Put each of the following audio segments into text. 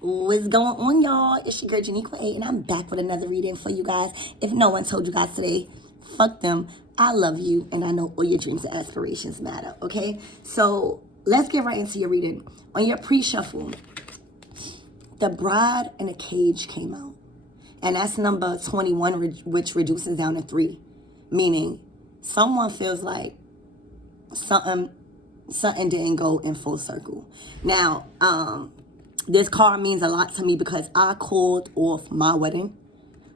What's going on, y'all? It's your girl, Janiqua A, and I'm back with another reading for you guys. If no one told you guys today, fuck them. I love you, and I know all your dreams and aspirations matter, okay? So let's get right into your reading. On your pre-shuffle, The Bride in a Cage came out. And that's number 21, which reduces down to 3. Meaning, someone feels like something didn't go in full circle. Now, this card means a lot to me because I called off my wedding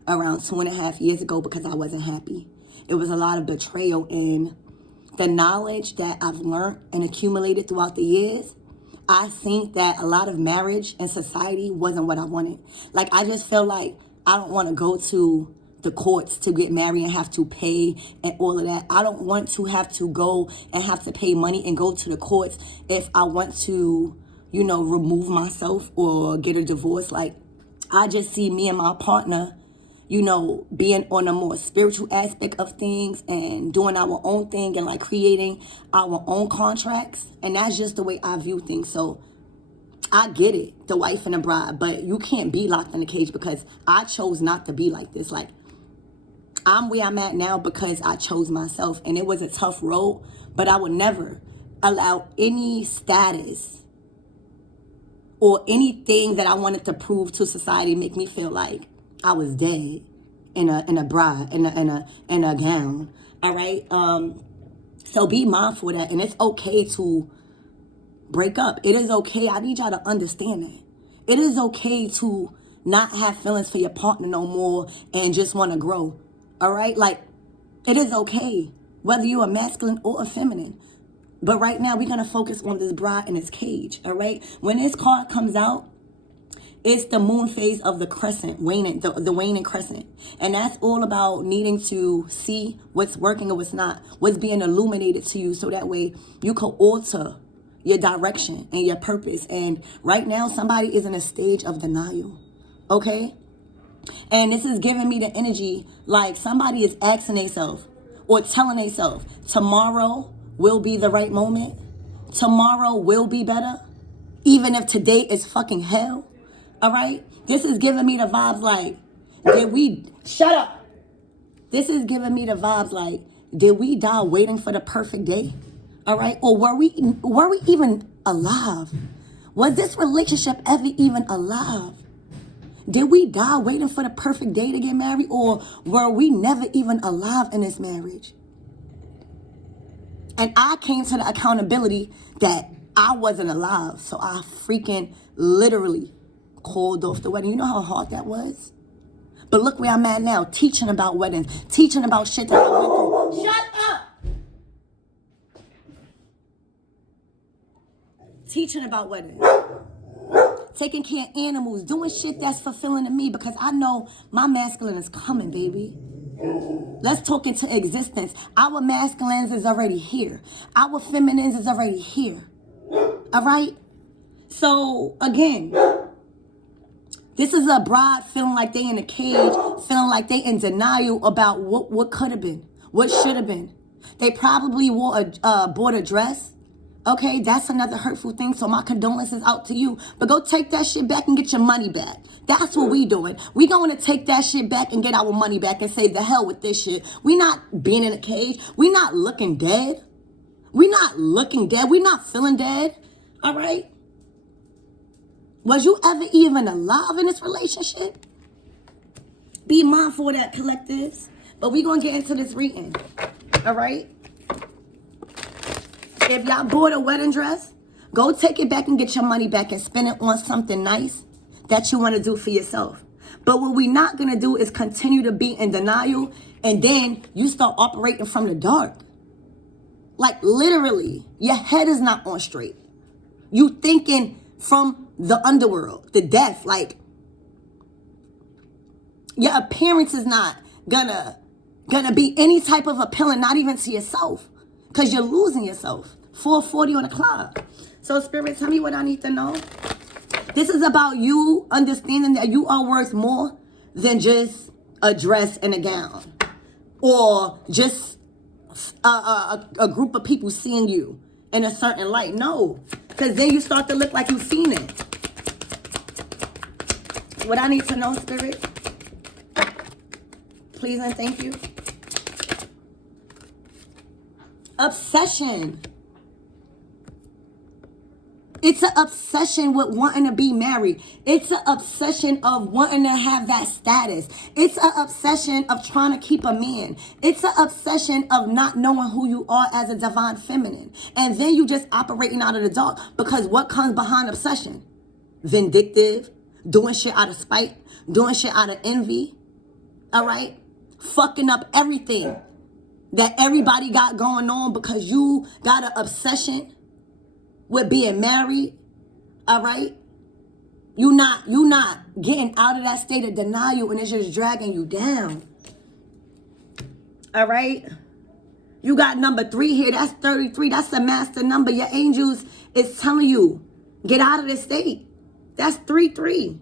around 2.5 years ago because I wasn't happy. It was a lot of betrayal, and the knowledge that I've learned and accumulated throughout the years, I think that a lot of marriage and society wasn't what I wanted. Like, I just feel like I don't want to go to the courts to get married and have to pay and all of that. I don't want to have to go and have to pay money and go to the courts if I want to, remove myself or get a divorce. Like, I just see me and my partner, being on a more spiritual aspect of things and doing our own thing and like creating our own contracts. And that's just the way I view things. So I get it, the wife and the bride, but you can't be locked in a cage because I chose not to be like this. Like, I'm where I'm at now because I chose myself, and it was a tough road, but I would never allow any status or anything that I wanted to prove to society make me feel like I was dead in a bride, in a gown. All right. So be mindful of that, and it's okay to break up. It is okay. I need y'all to understand that. It is okay to not have feelings for your partner no more and just want to grow. All right? Like, it is okay, whether you're a masculine or a feminine. But right now, we're going to focus on this bride in this cage. All right? When this card comes out, it's the moon phase of the crescent, waning, the waning crescent. And that's all about needing to see what's working and what's not, what's being illuminated to you, so that way you can alter your direction and your purpose. And right now, somebody is in a stage of denial, okay? And this is giving me the energy like somebody is asking themselves or telling themselves, tomorrow will be the right moment. Tomorrow will be better, even if today is fucking hell, all right? This is giving me the vibes like, shut up. This is giving me the vibes like, did we die waiting for the perfect day? All right? Or were we even alive? Was this relationship ever even alive? Did we die waiting for the perfect day to get married? Or were we never even alive in this marriage? And I came to the accountability that I wasn't alive. So I freaking literally called off the wedding. You know how hard that was? But look where I'm at now, teaching about weddings, teaching about shit that I went through. Shut up! Teaching about weddings, taking care of animals, doing shit that's fulfilling to me because I know my masculine is coming, baby. Let's talk into existence. Our masculines is already here. Our feminines is already here. All right? So, again, this is a bride feeling like they in a cage, feeling like they in denial about what could have been, what should have been. They probably bought a dress. Okay, that's another hurtful thing, so my condolences out to you. But go take that shit back and get your money back. That's what we doing. We going to take that shit back and get our money back and say, the hell with this shit. We not being in a cage. We not looking dead. We not looking dead. We not feeling dead. All right? Was you ever even alive in this relationship? Be mindful of that, collectives. But we going to get into this reading. All right? If y'all bought a wedding dress, go take it back and get your money back and spend it on something nice that you want to do for yourself. But what we're not going to do is continue to be in denial, and then you start operating from the dark. Like, literally, your head is not on straight. You thinking from the underworld, the death. Like, your appearance is not gonna be any type of appealing, not even to yourself. Because you're losing yourself. 4:40 on the clock. So, Spirit, tell me what I need to know. This is about you understanding that you are worth more than just a dress and a gown. Or just a group of people seeing you in a certain light. No. Because then you start to look like you've seen it. What I need to know, Spirit, please and thank you. Obsession. It's an obsession with wanting to be married. It's an obsession of wanting to have that status. It's an obsession of trying to keep a man. It's an obsession of not knowing who you are as a divine feminine. And then you just operating out of the dark, because what comes behind obsession? Vindictive, doing shit out of spite, doing shit out of envy, all right? Fucking up everything that everybody got going on because you got an obsession with being married, all right? You not getting out of that state of denial, and it's just dragging you down, all right? You got number 3 here. That's 33. That's the master number. Your angels is telling you, get out of this state. That's 3-3.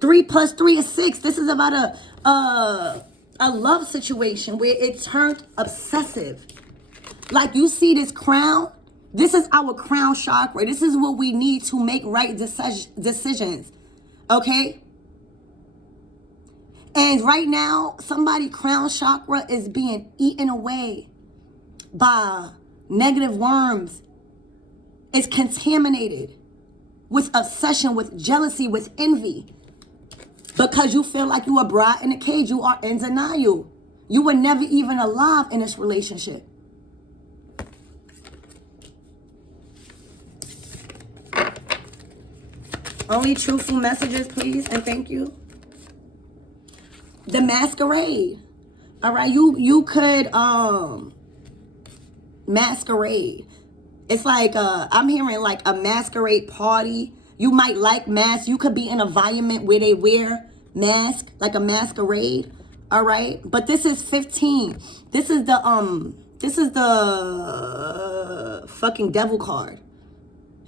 3 plus 3 is 6. This is about a love situation where it turned obsessive. Like, you see this crown? This is our crown chakra. This is what we need to make right decisions. Okay? And right now, somebody's crown chakra is being eaten away by negative worms. It's contaminated with obsession, with jealousy, with envy. Because you feel like you are a bride in a cage. You are in denial. You were never even alive in this relationship. Only truthful messages, please, and thank you. The masquerade. All right, you could masquerade. It's like I'm hearing like a masquerade party. You might like masks. You could be in an environment where they wear masks, like a masquerade. All right, but this is 15. This is the fucking devil card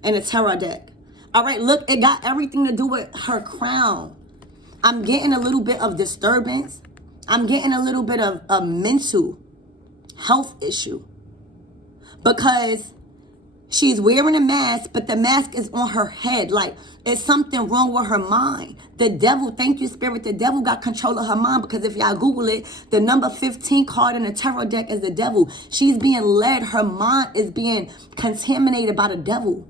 and a tarot deck. All right, look, it got everything to do with her crown. I'm getting a little bit of disturbance. I'm getting a little bit of a mental health issue. Because she's wearing a mask, but the mask is on her head. Like, it's something wrong with her mind. The devil, thank you, Spirit, the devil got control of her mind. Because if y'all Google it, the number 15 card in the tarot deck is the devil. She's being led. Her mind is being contaminated by the devil.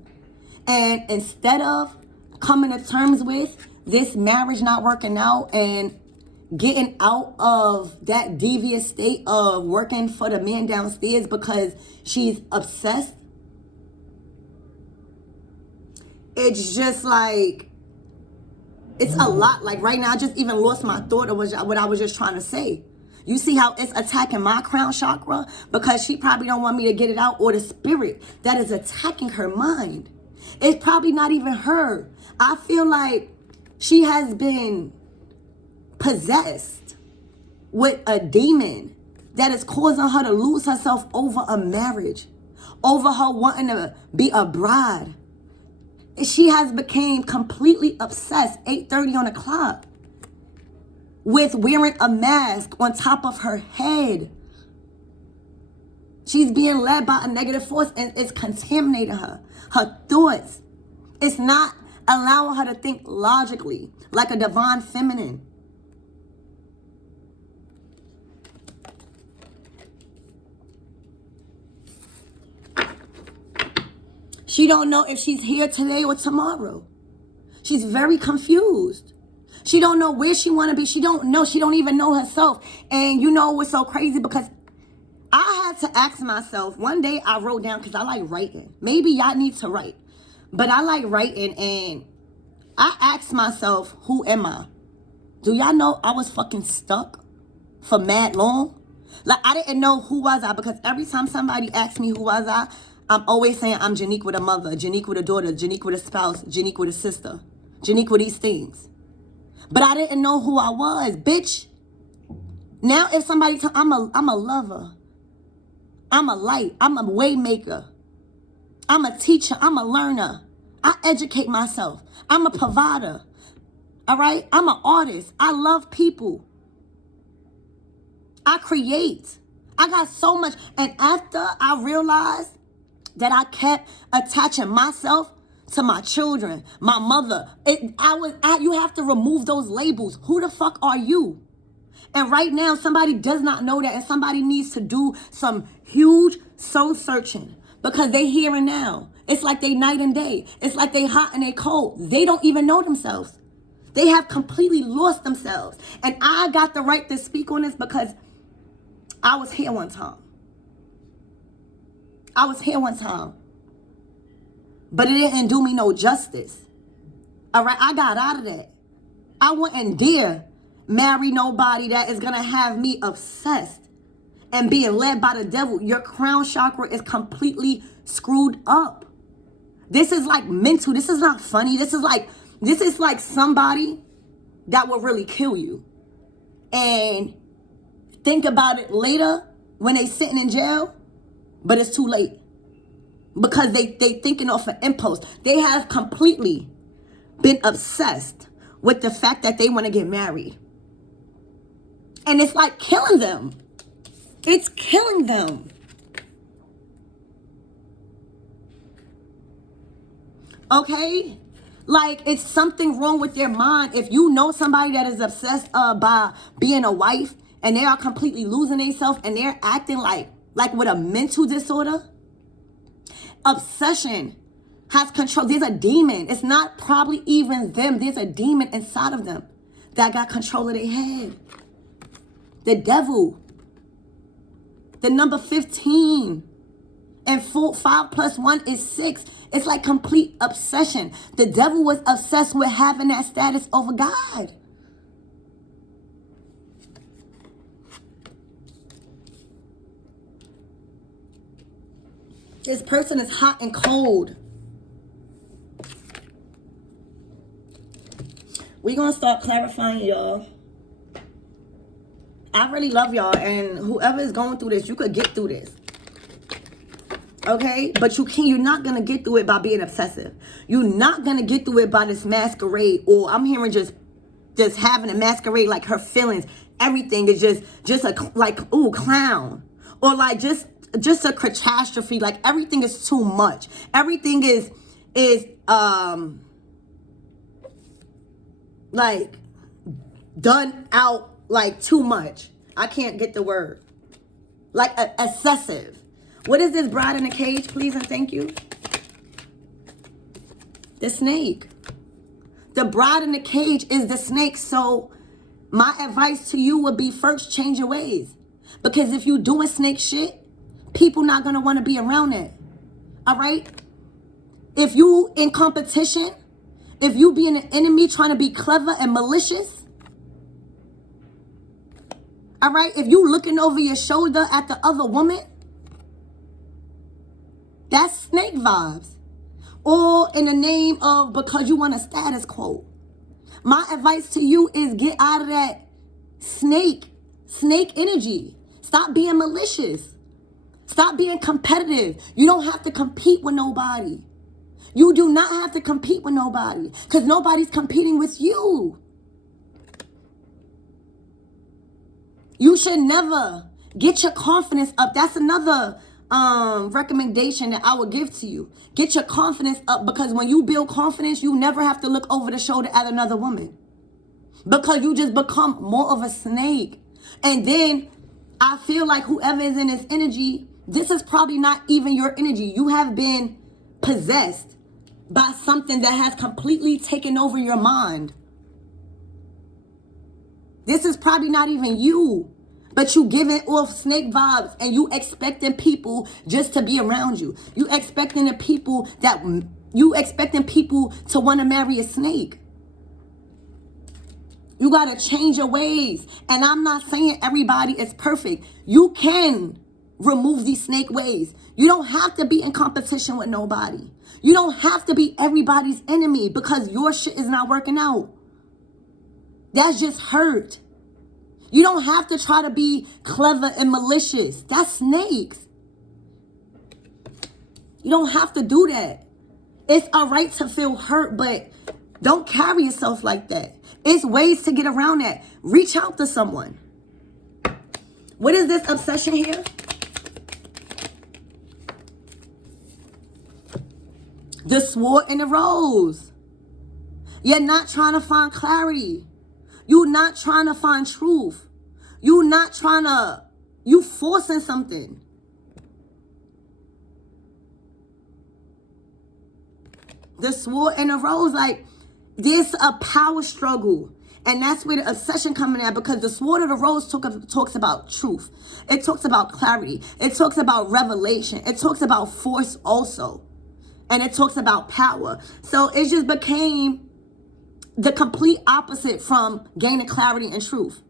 And instead of coming to terms with this marriage not working out and getting out of that devious state of working for the man downstairs because she's obsessed, it's just like, it's a lot. Like right now, I just even lost my thought of what I was just trying to say. You see how it's attacking my crown chakra? Because she probably don't want me to get it out, or the spirit that is attacking her mind. It's probably not even her. I feel like she has been possessed with a demon that is causing her to lose herself over a marriage, over her wanting to be a bride. She has become completely obsessed, 8:30 on the clock, with wearing a mask on top of her head. She's being led by a negative force, and it's contaminating her. Her thoughts. It's not allowing her to think logically like a divine feminine. She don't know if she's here today or tomorrow. She's very confused. She don't know where she want to be. She don't know. She don't even know herself. And you know what's so crazy? Because I had to ask myself, one day I wrote down, because I like writing. Maybe y'all need to write. But I like writing, and I asked myself, who am I? Do y'all know I was fucking stuck for mad long? Like, I didn't know who was I, because every time somebody asks me who was I, I'm always saying I'm Janique with a mother, Janique with a daughter, Janique with a spouse, Janique with a sister, Janique with these things. But I didn't know who I was, bitch. Now if somebody I'm a lover, I'm a light, I'm a way maker, I'm a teacher, I'm a learner. I educate myself. I'm a provider. All right? I'm an artist. I love people. I create. I got so much. And after I realized that I kept attaching myself to my children, my mother. You have to remove those labels. Who the fuck are you? And right now, somebody does not know that, and somebody needs to do some huge soul searching, because they here and now. It's like they night and day. It's like they hot and they cold. They don't even know themselves. They have completely lost themselves. And I got the right to speak on this because I was here one time. I was here one time. But it didn't do me no justice. All right, I got out of that. I wouldn't dare marry nobody that is going to have me obsessed and being led by the devil. Your crown chakra is completely screwed up. This is like mental. This is not funny. This is like somebody that will really kill you. And think about it later when they sitting in jail, but it's too late. Because they thinking off an impulse. They have completely been obsessed with the fact that they want to get married. And it's like killing them. It's killing them. Okay? Like, it's something wrong with their mind. If you know somebody that is obsessed by being a wife, and they are completely losing themselves, and they're acting like with a mental disorder, obsession has control. There's a demon. It's not probably even them. There's a demon inside of them that got control of their head. The devil. The number 15. And 5 plus 1 is 6. It's like complete obsession. The devil was obsessed with having that status over God. This person is hot and cold. We're going to start clarifying, y'all. I really love y'all, and whoever is going through this, you could get through this. Okay? But you're not going to get through it by being obsessive. You're not going to get through it by this masquerade, or I'm hearing just having a masquerade, like her feelings. Everything is just a, like, ooh, clown. Or like just a catastrophe. Like, everything is too much. Everything is like done out like too much. I can't get the word. Like excessive. What is this bride in a cage, please and thank you? The snake. The bride in the cage is the snake. So my advice to you would be, first, change your ways. Because if you doing snake shit, people not going to want to be around it. All right? If you in competition, if you being an enemy trying to be clever and malicious, all right? If you looking over your shoulder at the other woman, that's snake vibes. Or in the name of because you want a status quo. My advice to you is get out of that snake energy. Stop being malicious. Stop being competitive. You don't have to compete with nobody. You do not have to compete with nobody, because nobody's competing with you. You should never get your confidence up. That's another recommendation that I would give to you. Get your confidence up, because when you build confidence, you never have to look over the shoulder at another woman, because you just become more of a snake. And then I feel like whoever is in this energy, this is probably not even your energy. You have been possessed by something that has completely taken over your mind. This is probably not even you, but you giving off snake vibes, and you expecting people just to be around you. You expecting people to want to marry a snake. You got to change your ways. And I'm not saying everybody is perfect. You can remove these snake ways. You don't have to be in competition with nobody. You don't have to be everybody's enemy because your shit is not working out. That's just hurt. You don't have to try to be clever and malicious. That's snakes. You don't have to do that. It's all right to feel hurt, but don't carry yourself like that. It's ways to get around that. Reach out to someone. What is this obsession here? The sword and the rose. You're not trying to find clarity. You're not trying to find truth. You're not trying to, you forcing something. The sword and the rose, like, there's a power struggle. And that's where the obsession coming at, because the sword of the rose talks about truth. It talks about clarity. It talks about revelation. It talks about force also. And it talks about power. So it just became the complete opposite from gaining clarity and truth.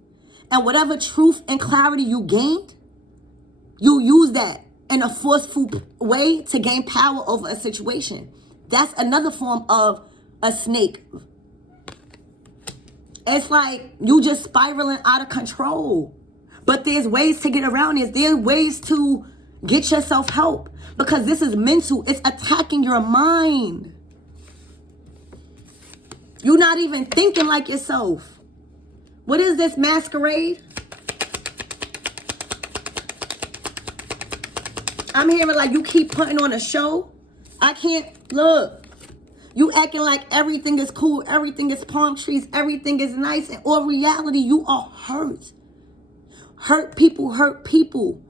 And whatever truth and clarity you gained, you use that in a forceful way to gain power over a situation. That's another form of a snake. It's like you just spiraling out of control. But there's ways to get around this. There's ways to get yourself help. Because this is mental. It's attacking your mind. You're not even thinking like yourself. What is this masquerade? I'm hearing like you keep putting on a show. I can't, look. You acting like everything is cool. Everything is palm trees. Everything is nice. And all reality, you are hurt. Hurt people hurt people.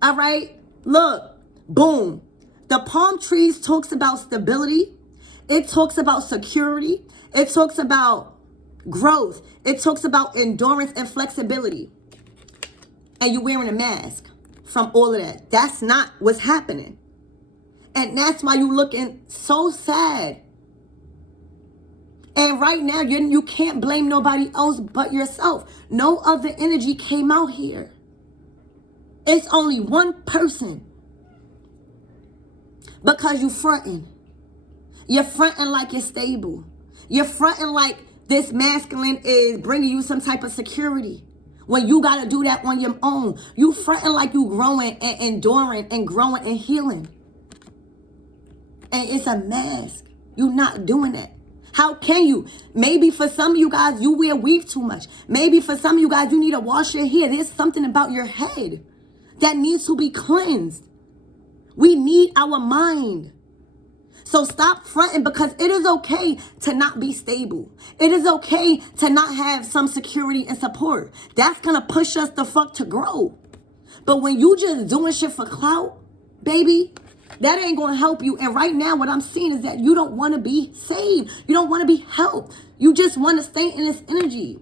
All right? Look. Boom. The palm trees talks about stability. It talks about security. It talks about growth. It talks about endurance and flexibility. And you're wearing a mask from all of that. That's not what's happening. And that's why you're looking so sad. And right now, you can't blame nobody else but yourself. No other energy came out here. It's only one person. Because you fronting. You're fronting like you're stable. You're fronting like this masculine is bringing you some type of security. When you got to do that on your own. You fronting like you growing and enduring and growing and healing. And it's a mask. You're not doing that. How can you? Maybe for some of you guys, you wear weave too much. Maybe for some of you guys, you need to wash your hair. There's something about your head that needs to be cleansed. We need our mind. So stop fronting, because it is okay to not be stable. It is okay to not have some security and support. That's going to push us the fuck to grow. But when you just doing shit for clout, baby, that ain't going to help you. And right now, what I'm seeing is that you don't want to be saved. You don't want to be helped. You just want to stay in this energy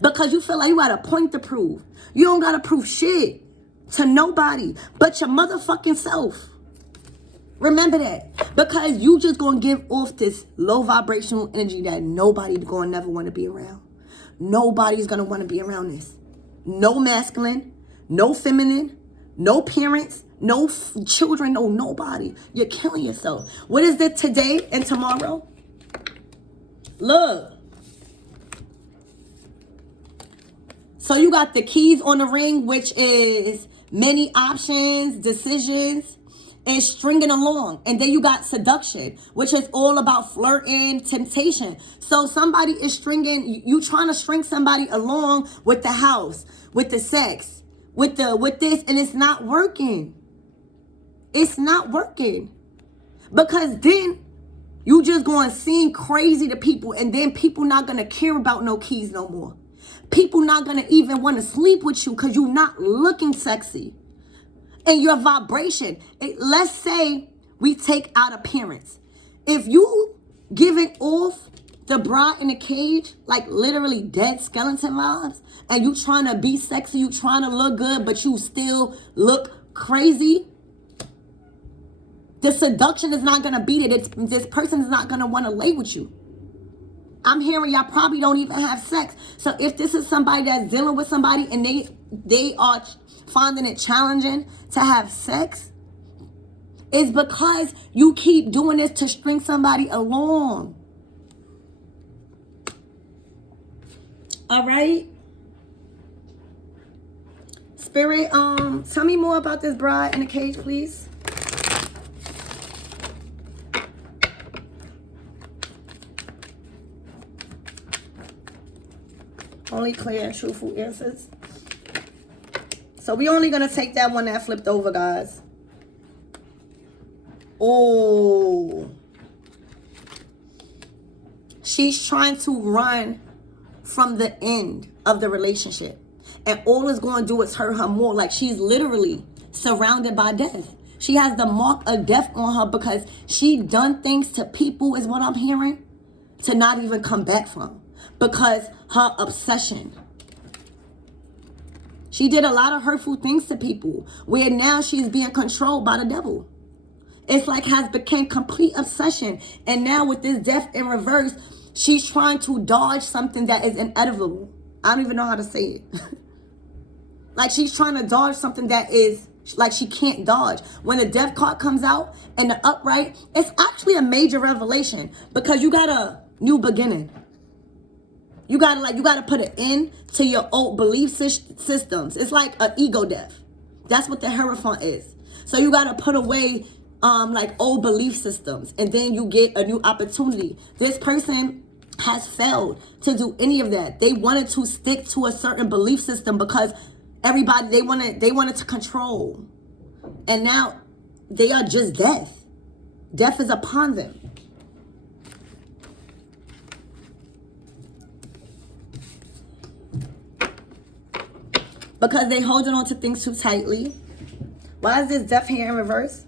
because you feel like you got a point to prove. You don't got to prove shit to nobody but your motherfucking self. Remember that. Because you just going to give off this low vibrational energy that nobody's going to never want to be around. Nobody's going to want to be around this. No masculine, no feminine, no parents, no children, no nobody. You're killing yourself. What is it today and tomorrow? Look. So you got the keys on the ring, which is many options, decisions, and stringing along. And then you got seduction, which is all about flirting, temptation. So somebody is stringing, you trying to string somebody along with the house, with the sex, with this, and it's not working. It's not working. Because then you just going to seem crazy to people, and then people not going to care about no keys no more. People not going to even want to sleep with you because you're not looking sexy. And your vibration, let's say we take out appearance. If you giving off the bride in the cage, like literally dead skeleton vibes, and you trying to be sexy, you trying to look good, but you still look crazy, the seduction is not going to beat it. This person is not going to want to lay with you. I'm hearing y'all probably don't even have sex. So if this is somebody that's dealing with somebody and they are finding it challenging to have sex, it's because you keep doing this to string somebody along. All right? Spirit, tell me more about this bride in the cage, please. Only clear and truthful answers. So we only going to take that one that flipped over, guys. Oh. She's trying to run from the end of the relationship. And all it's going to do is hurt her more. Like, she's literally surrounded by death. She has the mark of death on her because she done things to people, is what I'm hearing, to not even come back from. Because her obsession. She did a lot of hurtful things to people where now she's being controlled by the devil. It's like has become complete obsession. And now with this death in reverse, she's trying to dodge something that is inevitable. I don't even know how to say it. Like, she's trying to dodge something that is like she can't dodge. When the death card comes out and the upright, it's actually a major revelation because you got a new beginning. You gotta put an end to your old belief systems. It's like an ego death. That's what the Hierophant is. So you gotta put away like old belief systems, and then you get a new opportunity. This person has failed to do any of that. They wanted to stick to a certain belief system because everybody they wanted to control, and now they are just death. Death is upon them. Because they holding on to things too tightly. Why is this death here in reverse?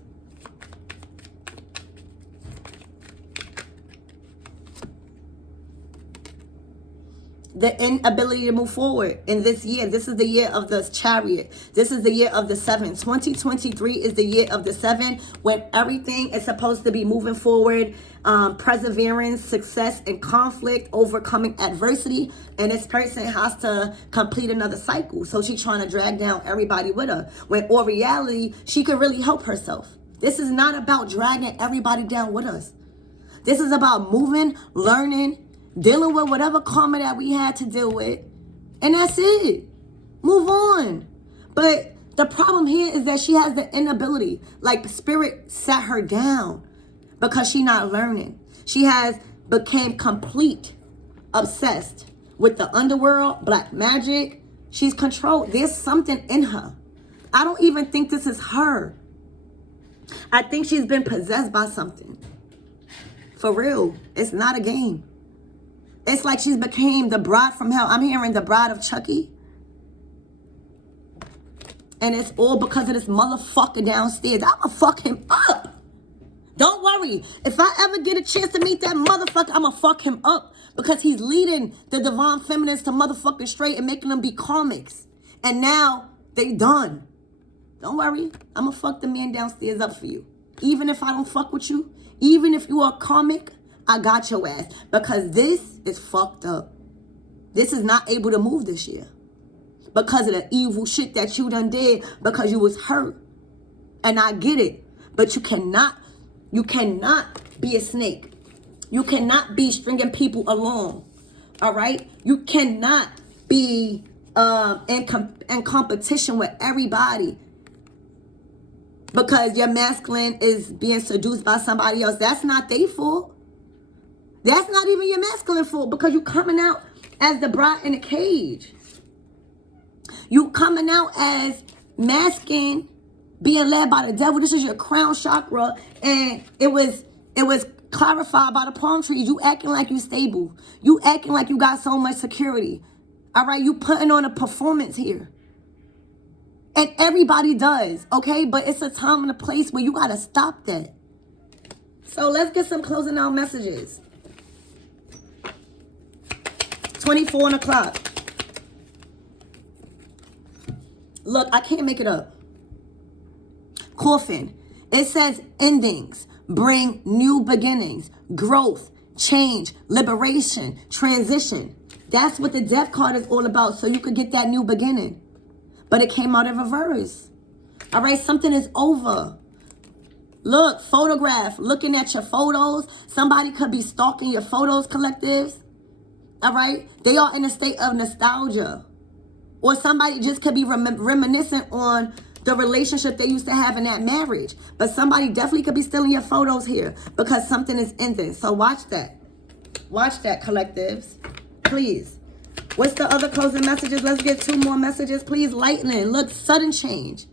The inability to move forward in this year. This is the year of the Chariot. This is the year of the 7. 2023 is the year of the 7, when everything is supposed to be moving forward. Perseverance, success, and conflict, overcoming adversity. And this person has to complete another cycle. So she's trying to drag down everybody with her. When in reality, she could really help herself. This is not about dragging everybody down with us. This is about moving, learning, dealing with whatever karma that we had to deal with. And that's it. Move on. But the problem here is that she has the inability. Like, spirit sat her down because she's not learning. She has became complete obsessed with the underworld, black magic. She's controlled. There's something in her. I don't even think this is her. I think she's been possessed by something. For real. It's not a game. It's like she's became the bride from hell. I'm hearing the bride of Chucky. And it's all because of this motherfucker downstairs. I'ma fuck him up. Don't worry. If I ever get a chance to meet that motherfucker, I'ma fuck him up. Because he's leading the divine feminists to motherfucking straight and making them be comics. And now they done. Don't worry. I'ma fuck the man downstairs up for you. Even if I don't fuck with you. Even if you are a comic, I got your ass. Because this is fucked up. This is not able to move this year. Because of the evil shit that you done did. Because you was hurt. And I get it. But you cannot be a snake. You cannot be stringing people along. All right? You cannot be in competition with everybody. Because your masculine is being seduced by somebody else. That's not their fault. That's not even your masculine fault, because you coming out as the bride in a cage. You coming out as masculine, being led by the devil. This is your crown chakra, and it was clarified by the palm trees. You acting like you stable. You acting like you got so much security. All right, you putting on a performance here. And everybody does, okay? But it's a time and a place where you gotta stop that. So let's get some closing out messages. 24 o'clock. Look, I can't make it up. Coffin. It says endings bring new beginnings, growth, change, liberation, transition. That's what the death card is all about, so you could get that new beginning. But it came out in reverse. All right, something is over. Look, photograph, looking at your photos. Somebody could be stalking your photos, collectives. All right? They are in a state of nostalgia. Or somebody just could be reminiscent on the relationship they used to have in that marriage. But somebody definitely could be stealing your photos here because something is ending. So watch that. Watch that, collectives. Please. What's the other closing messages? Let's get 2 more messages. Please, lightning. Look, sudden change.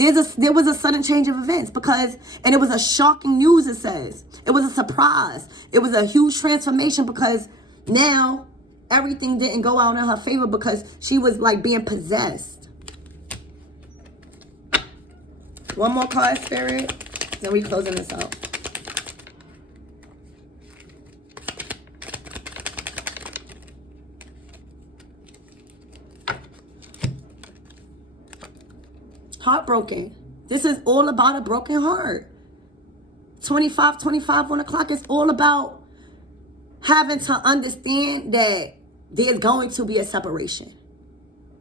There was a sudden change of events and it was a shocking news, it says. It was a surprise. It was a huge transformation because now everything didn't go out in her favor because she was like being possessed. One more card, Spirit. Then we closing this out. Heartbroken. This is all about a broken heart. 25 on the clock is all about having to understand that there's going to be a separation,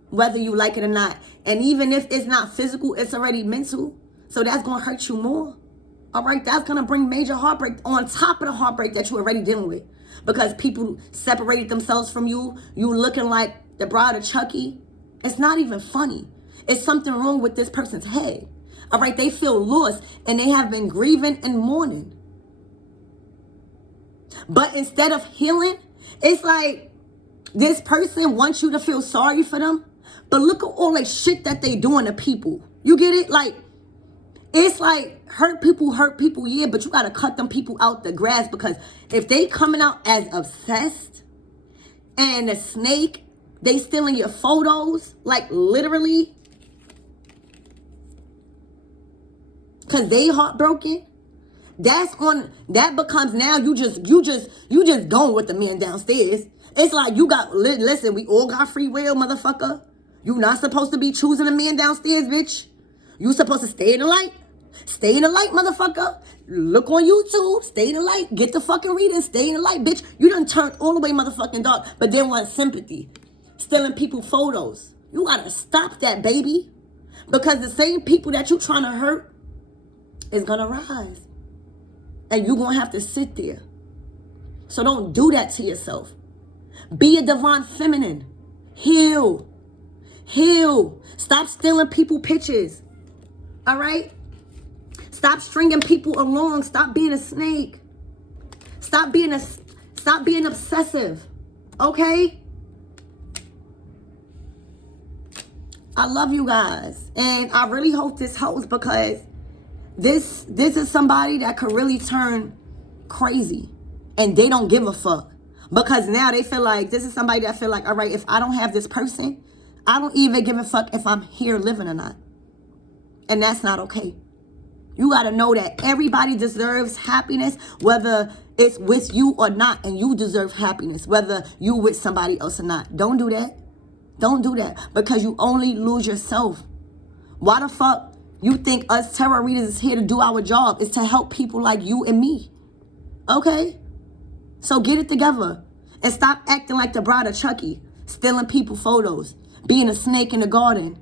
whether you like it or not. And even if it's not physical, it's already mental. So that's going to hurt you more. All right, that's going to bring major heartbreak on top of the heartbreak that you're already dealing with. Because people separated themselves from you. You looking like the bride of Chucky. It's not even funny. It's something wrong with this person's head. All right, they feel lost and they have been grieving and mourning. But instead of healing, it's like this person wants you to feel sorry for them. But look at all that shit that they doing to people. You get it? Like, it's like hurt people, yeah, but you got to cut them people out the grass because if they coming out as obsessed and a snake, they stealing your photos, like literally, because they heartbroken. That becomes now you just going with the man downstairs. It's like listen, we all got free will, motherfucker. You not supposed to be choosing a man downstairs, bitch. You supposed to stay in the light. Stay in the light, motherfucker. Look on YouTube. Stay in the light. Get the fucking reading. Stay in the light, bitch. You done turned all the way motherfucking dark, but then want sympathy. Stealing people photos. You gotta stop that, baby. Because the same people that you trying to hurt is gonna rise. And you gonna have to sit there. So don't do that to yourself. Be a divine feminine. Heal. Heal. Stop stealing people pictures. All right? Stop stringing people along. Stop being a snake. Stop being obsessive. Okay? I love you guys. And I really hope this helps because this is somebody that could really turn crazy. And they don't give a fuck. Because now they feel like, this is somebody that feel like, all right, if I don't have this person, I don't even give a fuck if I'm here living or not. And that's not okay. You got to know that everybody deserves happiness, whether it's with you or not. And you deserve happiness, whether you with somebody else or not. Don't do that. Don't do that. Because you only lose yourself. Why the fuck you think us tarot readers is here to do our job? Is to help people like you and me. Okay? So get it together. And stop acting like the bride of Chucky. Stealing people photos. Being a snake in the garden.